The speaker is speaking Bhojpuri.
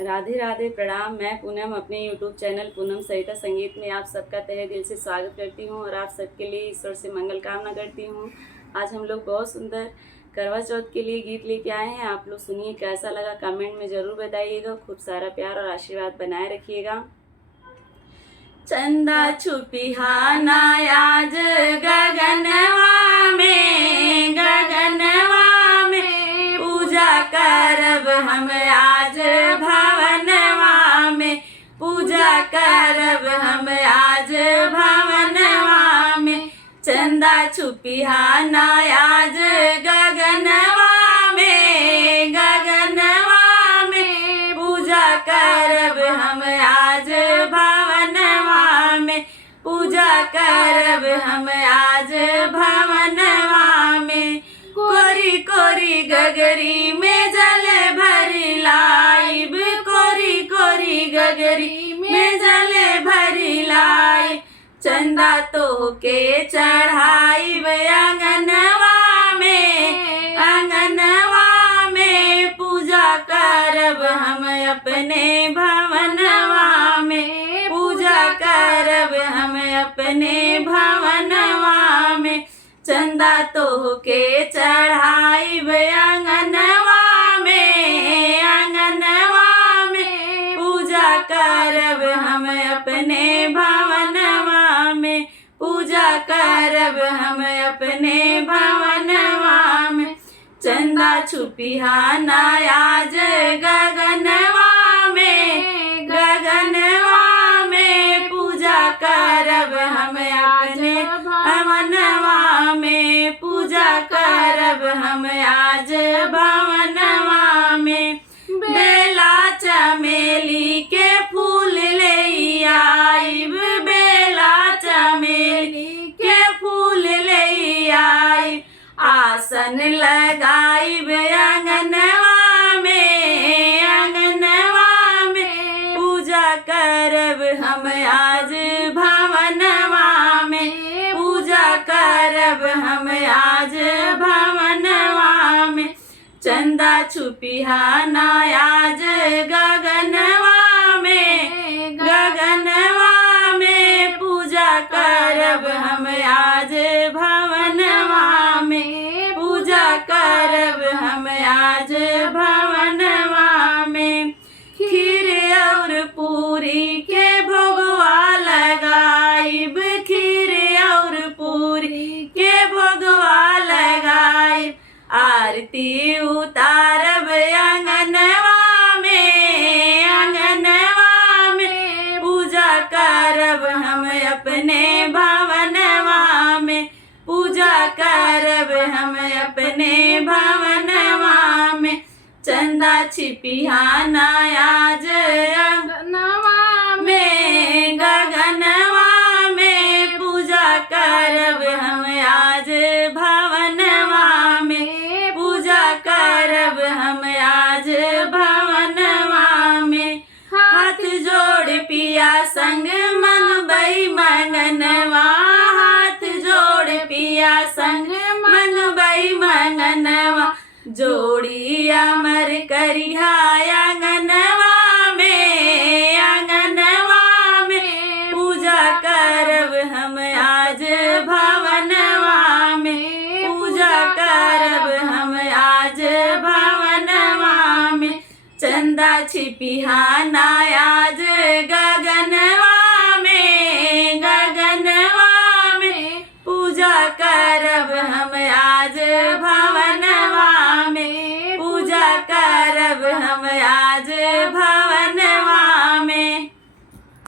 राधे राधे, प्रणाम। मैं पूनम अपने YouTube चैनल पूनम सरिता संगीत में आप सबका तहे दिल से स्वागत करती हूँ और आप सबके लिए ईश्वर से मंगल कामना करती हूँ। आज हम लोग बहुत सुंदर करवा चौथ के लिए गीत लेके आए हैं। आप लोग सुनिए, कैसा लगा कमेंट में ज़रूर बताइएगा। खूब सारा प्यार और आशीर्वाद बनाए रखिएगा। चंदा छुपी हाना आज गगनवा में, गगनवा में पूजा करब हम आज भवनवा में, पूजा करब हम आज भवनवा में। चंदा छुपी हाना आज गगनवा में, गगनवा में पूजा करब हम आज भवनवा में, पूजा करब हम आज भवनवा में। कोरी कोरी गगरी में जल भरी लाइब, कोरी कोरी गगरी में जल भरी लाई। चंदा तो के चढ़ाई आंगनवा में, आंगनवा में पूजा करब हम अपने भवनवा में, पूजा करब हम अपने भवनवा में। चंदा तो के चढ़ाई आंगनवा में, आंगनवा में पूजा करब हम अपने भवनवा में, पूजा करब हम अपने भवनवा में। चंदा छुपी हाना आज गगनवा में, गगनवा में पूजा करब हम अपने भवनवा में, पूजा करब हम आज भवनवा में। बेला चमेली के फूल ले आइब, बेला चमेली के फूल ले आइब। आसन लगाइब आंगनवा में, आंगनवा में पूजा करब हम आज भवनवा में, पूजा करब हम आज भवनवा में। चंदा छुपी हाना आज गगनवा में, गगनवा में पूजा करब हम आज भवनवा में, पूजा करब हम आज भवनवा में। खीर और पूरी के भोगवा लगाइब, खीर और पूरी के भोगवा लगाइब। आरती उतारब आंगनवा में, आंगनवा में पूजा करब हम अपने भवनवा में, पूजा करब हम अपने भवनवा में। चंदा छिपी हाना आज गगनवा में, गगनवा में पूजा करब हम आज भवनवा में, पूजा करब हम आज भवनवा में। हाथ जोड़ पिया संग मंगबई मंगनवा, हाथ जोड़ पिया संग मंगबई मंगनवा। जोड़ी अमर करिहा आंगनवा में, आंगनवा में पूजा करब हम आज भवनवा में, पूजा करब हम आज भवनवा में। चंदा छिपी हाना आज गगन